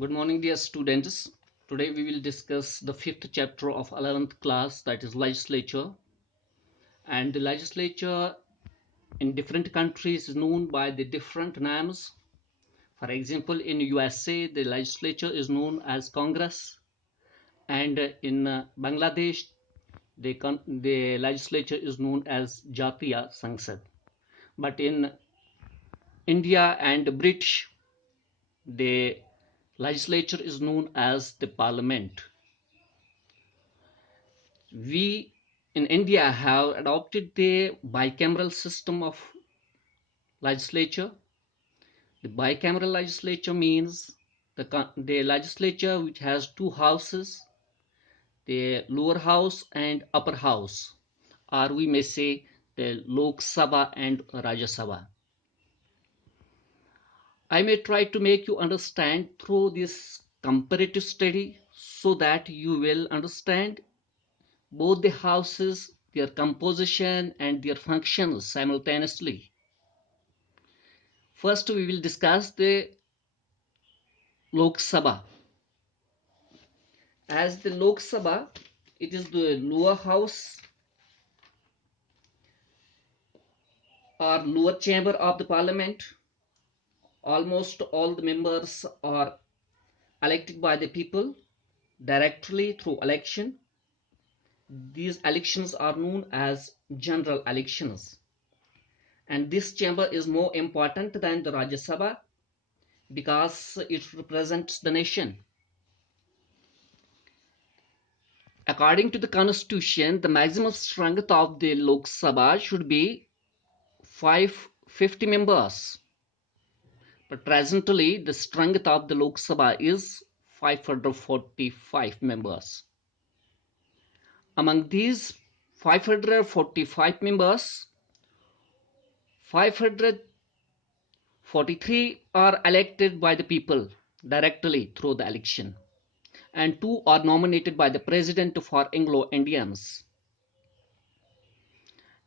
Good morning, dear students. Today we will discuss the fifth chapter of 11th class, that is legislature. And the legislature in different countries is known by the different names. For example, in USA, the legislature is known as Congress, and in Bangladesh, the legislature is known as Jatiya Sangsad. But in India and British, the legislature is known as the Parliament. We in India have adopted the bicameral system of legislature. The bicameral legislature means the legislature which has two houses, the lower house and upper house, or we may say the Lok Sabha and Rajya Sabha. I may try to make you understand through this comparative study so that you will understand both the houses, their composition and their functions simultaneously. First, we will discuss the Lok Sabha. As the Lok Sabha, it is the lower house or lower chamber of the parliament. Almost all the members are elected by the people directly through election. These elections are known as general elections. And this chamber is more important than the Rajya Sabha because it represents the nation. According to the constitution, the maximum strength of the Lok Sabha should be 550 members. But presently, the strength of the Lok Sabha is 545 members. Among these 545 members, 543 are elected by the people directly through the election, and 2 are nominated by the president for Anglo-Indians.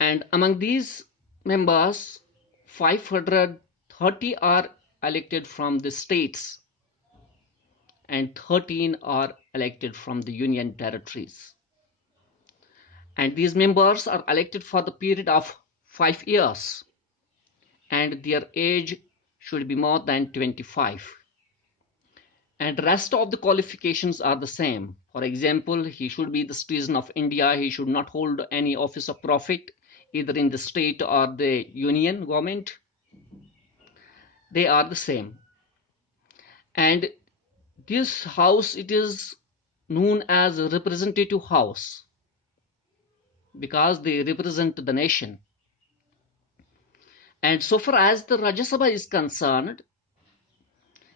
And among these members, 530 are elected from the states and 13 are elected from the union territories. And these members are elected for the period of 5 years and their age should be more than 25. And the rest of the qualifications are the same. For example, he should be the citizen of India, he should not hold any office of profit either in the state or the union government. They are the same. And this house, it is known as a representative house because they represent the nation. And so far as the Rajya Sabha is concerned,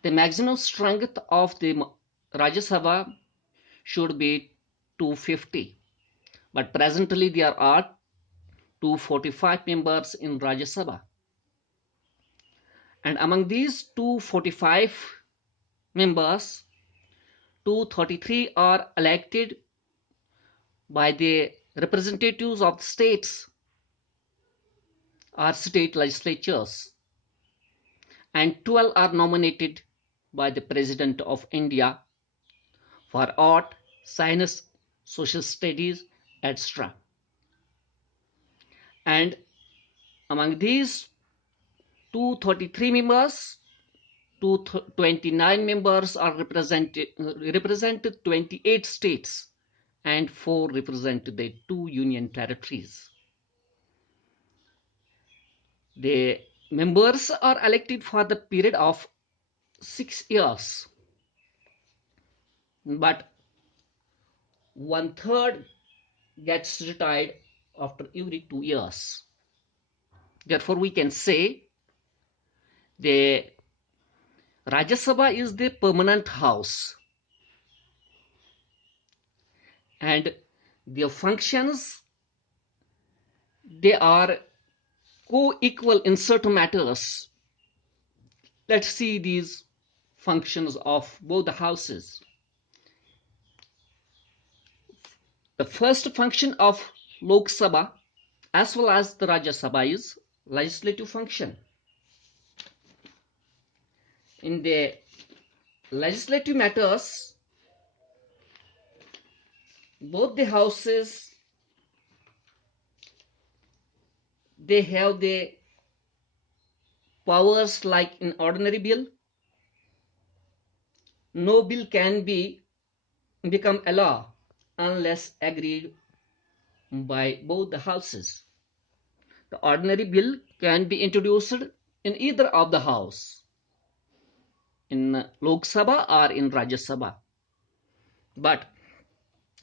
the maximum strength of the Rajya Sabha should be 250. But presently there are 245 members in Rajya Sabha. And among these 245 members, 233 are elected by the representatives of the states or state legislatures, and 12 are nominated by the President of India for art, science, social studies, etc. And among these 233 members, 229 members are represent 28 states and 4 represent the 2 union territories. The members are elected for the period of 6 years, but 1/3 gets retired after every 2 years. Therefore, we can say the Rajya Sabha is the permanent house and their functions, they are co-equal in certain matters. Let's see these functions of both the houses. The first function of Lok Sabha as well as the Rajya Sabha is legislative function. In the legislative matters, both the houses, they have the powers like in ordinary bill. No bill can become a law unless agreed by both the houses. The ordinary bill can be introduced in either of the house, in Lok Sabha or in Rajya Sabha. But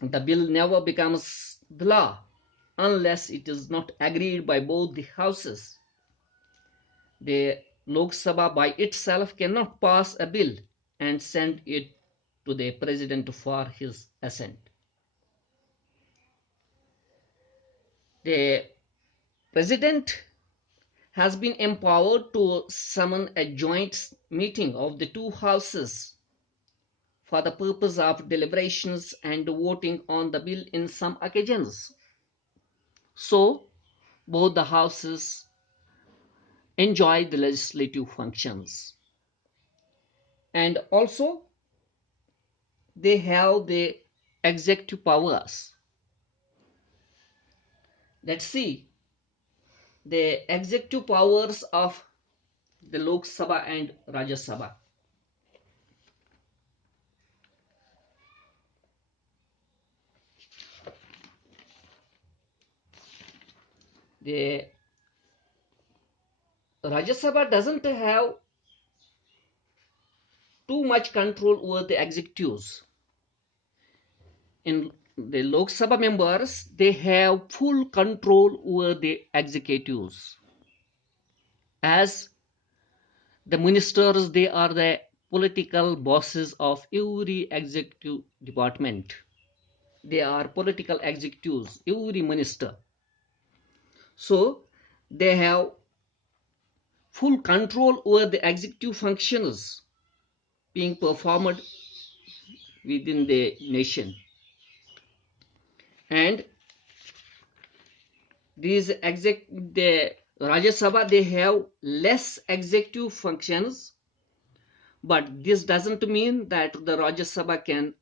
the bill never becomes the law unless it is not agreed by both the houses. The Lok Sabha by itself cannot pass a bill and send it to the president for his assent. The president has been empowered to summon a joint meeting of the two houses for the purpose of deliberations and voting on the bill in some occasions. So, both the houses enjoy the legislative functions. And also, they have the executive powers. Let's see the executive powers of the Lok Sabha and Rajya Sabha. The Rajya Sabha doesn't have too much control over the executives. In the Lok Sabha members, they have full control over the executives. As the ministers, they are the political bosses of every executive department. They are political executives, every minister. So they have full control over the executive functions being performed within the nation. And the Rajya Sabha, they have less executive functions, but this doesn't mean that the Rajya Sabha can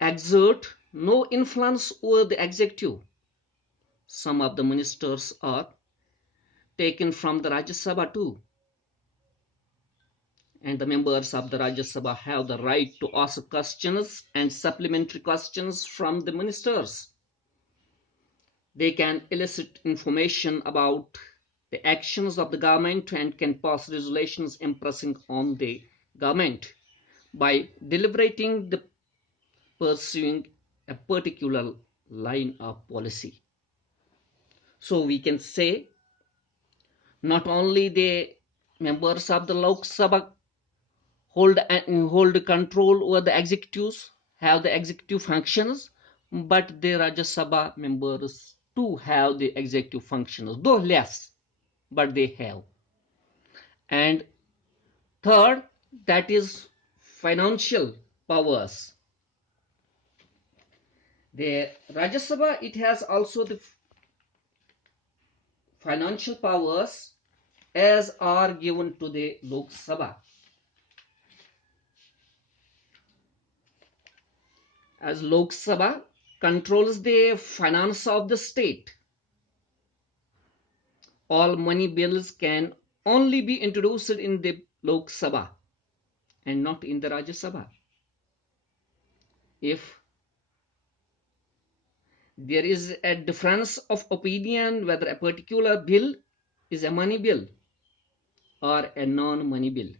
exert no influence over the executive. Some of the ministers are taken from the Rajya Sabha too. And the members of the Rajya Sabha have the right to ask questions and supplementary questions from the ministers. They can elicit information about the actions of the government and can pass resolutions impressing on the government by deliberating the pursuing a particular line of policy. So we can say not only the members of the Lok Sabha hold control over the executives, have the executive functions, but the Rajya Sabha members too have the executive functions, though less, but they have. And third, that is financial powers. The Rajya Sabha, it has also the financial powers as are given to the Lok Sabha. As Lok Sabha controls the finance of the state, all money bills can only be introduced in the Lok Sabha and not in the Rajya Sabha. If there is a difference of opinion whether a particular bill is a money bill or a non-money bill,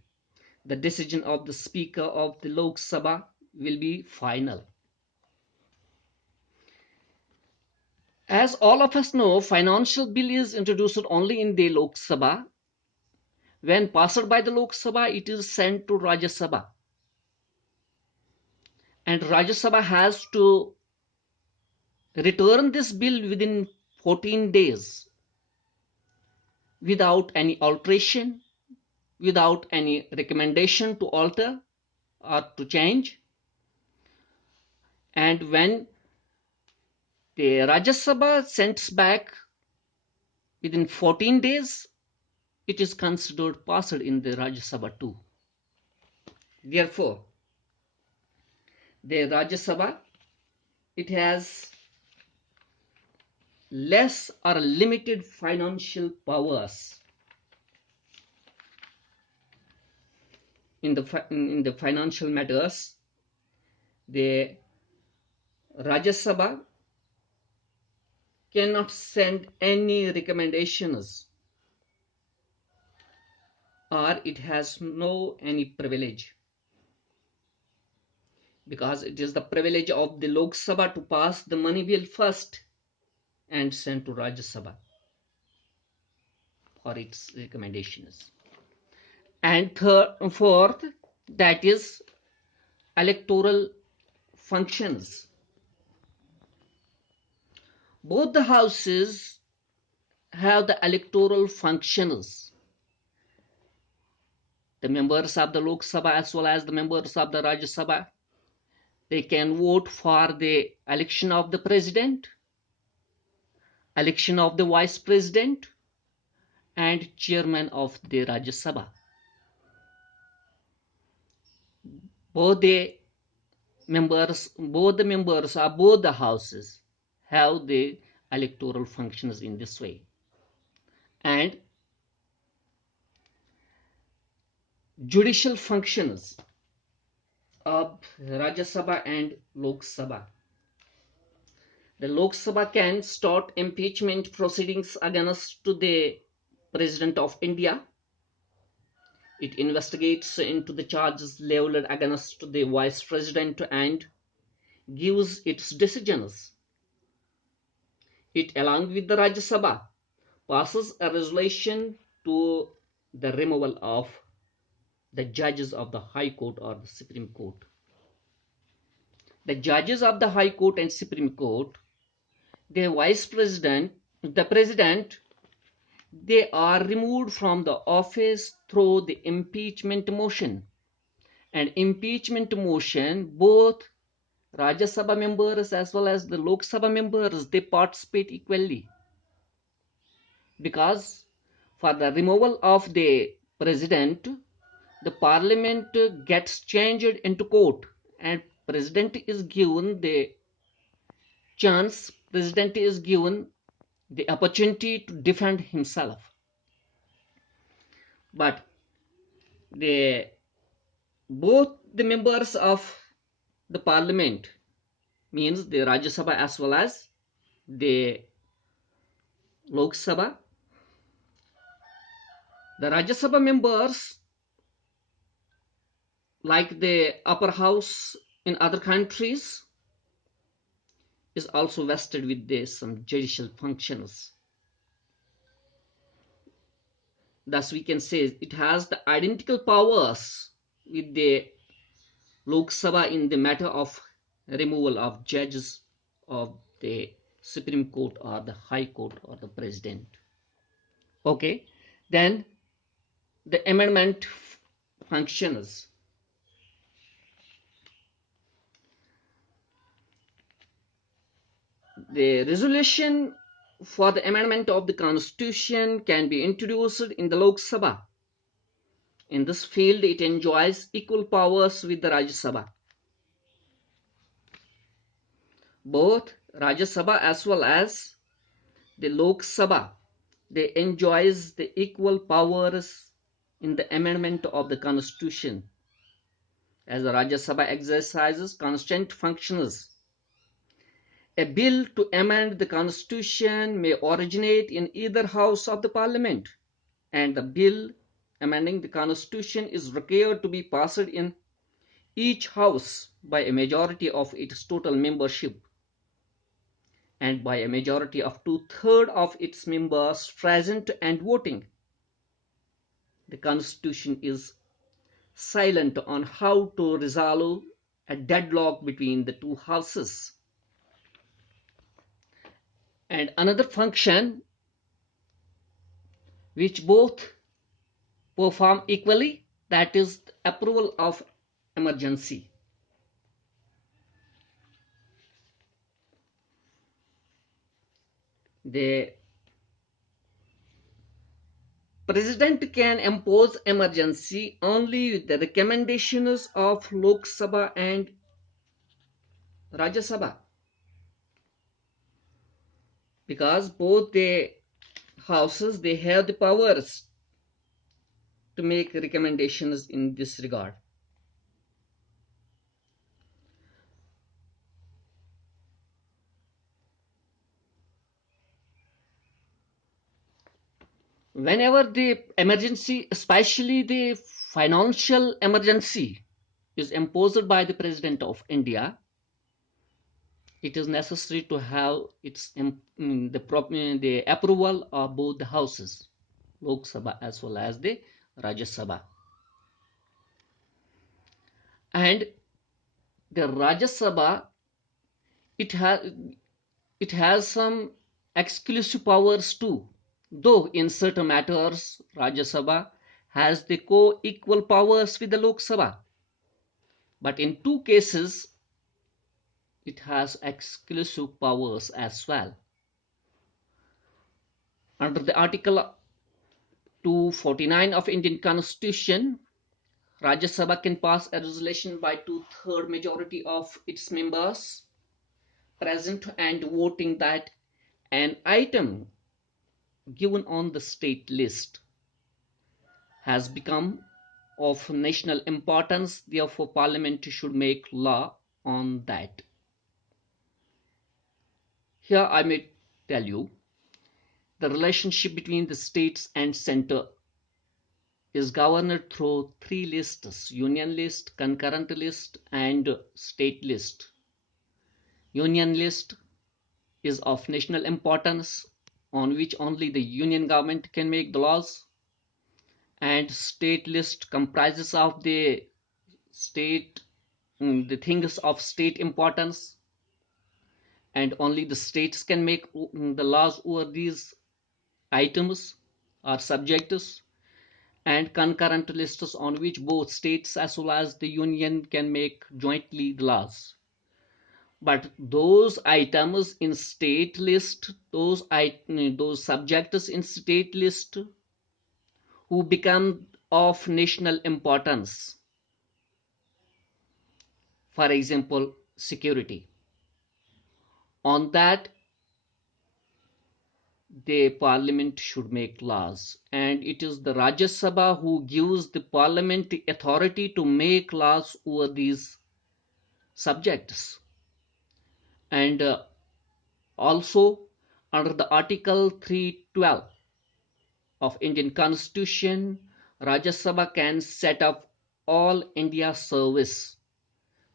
the decision of the Speaker of the Lok Sabha will be final. As all of us know, financial bill is introduced only in the Lok Sabha. When passed by the Lok Sabha, it is sent to Rajya Sabha. And Rajya Sabha has to return this bill within 14 days without any alteration, without any recommendation to alter or to change. And when the Rajya Sabha sends back within 14 days, it is considered passed in the Rajya Sabha too. Therefore, the Rajya Sabha, it has less or limited financial powers in the financial matters. The Rajya Sabha cannot send any recommendations, or it has no any privilege, because it is the privilege of the Lok Sabha to pass the money bill first and send to Rajya Sabha for its recommendations. And fourth, that is electoral functions. Both the houses have the electoral functions. The members of the Lok Sabha as well as the members of the Rajya Sabha, they can vote for the election of the president, election of the vice president, and chairman of the Rajya Sabha. Both the members of both the houses have the electoral functions in this way. And judicial functions of Rajya Sabha and Lok Sabha. The Lok Sabha can start impeachment proceedings against the President of India. It investigates into the charges leveled against the Vice President and gives its decisions. It, along with the Rajya Sabha, passes a resolution to the removal of the judges of the High Court or the Supreme Court. The judges of the High Court and Supreme Court, the Vice President, the President, they are removed from the office through the impeachment motion. And impeachment motion, both Rajya Sabha members as well as the Lok Sabha members, they participate equally. Because for the removal of the president, the parliament gets changed into court, and president is given the chance, president is given the opportunity to defend himself. But the both the members of the parliament, means the Rajya Sabha as well as the Lok Sabha, the Rajya Sabha members, like the upper house in other countries, is also vested with some judicial functions. Thus we can say it has the identical powers with the Lok Sabha in the matter of removal of judges of the Supreme Court or the High Court or the President. Okay, then the amendment functions. The resolution for the amendment of the Constitution can be introduced in the Lok Sabha. In this field, it enjoys equal powers with the Rajya Sabha. Both Rajya Sabha as well as the Lok Sabha, they enjoys the equal powers in the amendment of the Constitution, as the Rajya Sabha exercises constant functions. A bill to amend the Constitution may originate in either house of the Parliament, and the bill amending the Constitution is required to be passed in each house by a majority of its total membership and by a majority of 2/3 of its members present and voting. The Constitution is silent on how to resolve a deadlock between the two houses. And another function which both perform equally, that is the approval of emergency. The President can impose emergency only with the recommendations of Lok Sabha and Rajya Sabha, because both the houses they have the powers to make recommendations in this regard. Whenever the emergency, especially the financial emergency, is imposed by the President of India, it is necessary to have the approval of both the houses, Lok Sabha as well as the Rajya Sabha. And the Rajya Sabha, it has it has some exclusive powers too, though in certain matters Rajya Sabha has the co-equal powers with the Lok Sabha, but in two cases it has exclusive powers as well. Under the Article 249 of Indian Constitution, Rajya Sabha can pass a resolution by two-third majority of its members present and voting that an item given on the state list has become of national importance, therefore Parliament should make law on that. Here I may tell you the relationship between the states and center is governed through three lists: union list, concurrent list, and state list. Union list is of national importance, on which only the union government can make the laws, and state list comprises of the state the things of state importance, and only the states can make the laws over these items or subjects, and concurrent lists on which both states as well as the union can make jointly the laws. But those items in state list, those subjects in state list who become of national importance, for example security, on that the parliament should make laws, and it is the Rajya Sabha who gives the parliament the authority to make laws over these subjects. And also under the Article 312 of Indian Constitution, Rajya Sabha can set up all India service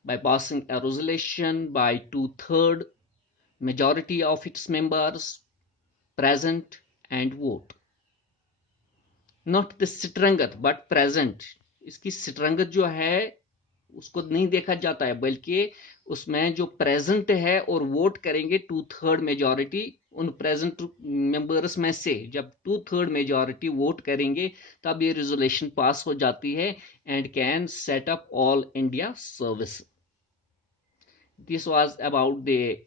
by passing a resolution by two-third majority of its members present and vote. Not the strength but present, इसकी strength जो है उसको नहीं देखा जाता है, बल्कि उसमें जो प्रेजेंट है और वोट करेंगे टू थर्ड मेजॉरिटी उन प्रेजेंट मेंबर्स में से, जब टू थर्ड मेजॉरिटी वोट करेंगे तब ये रिजोल्यूशन पास हो जाती है and can set up all India service. This was about the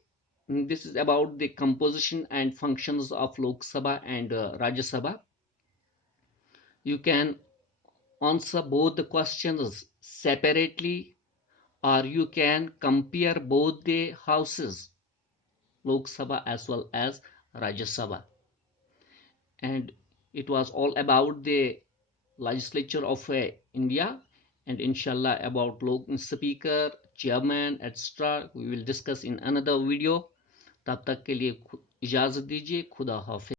this is about the composition and functions of Lok Sabha and Rajya Sabha. You can answer both the questions separately, or you can compare both the houses, Lok Sabha as well as Rajya Sabha. And it was all about the legislature of India, and inshallah about speaker, chairman, etc. we will discuss in another video. तब तक के लिए इजाजत दीजिए. खुदा हाफिज.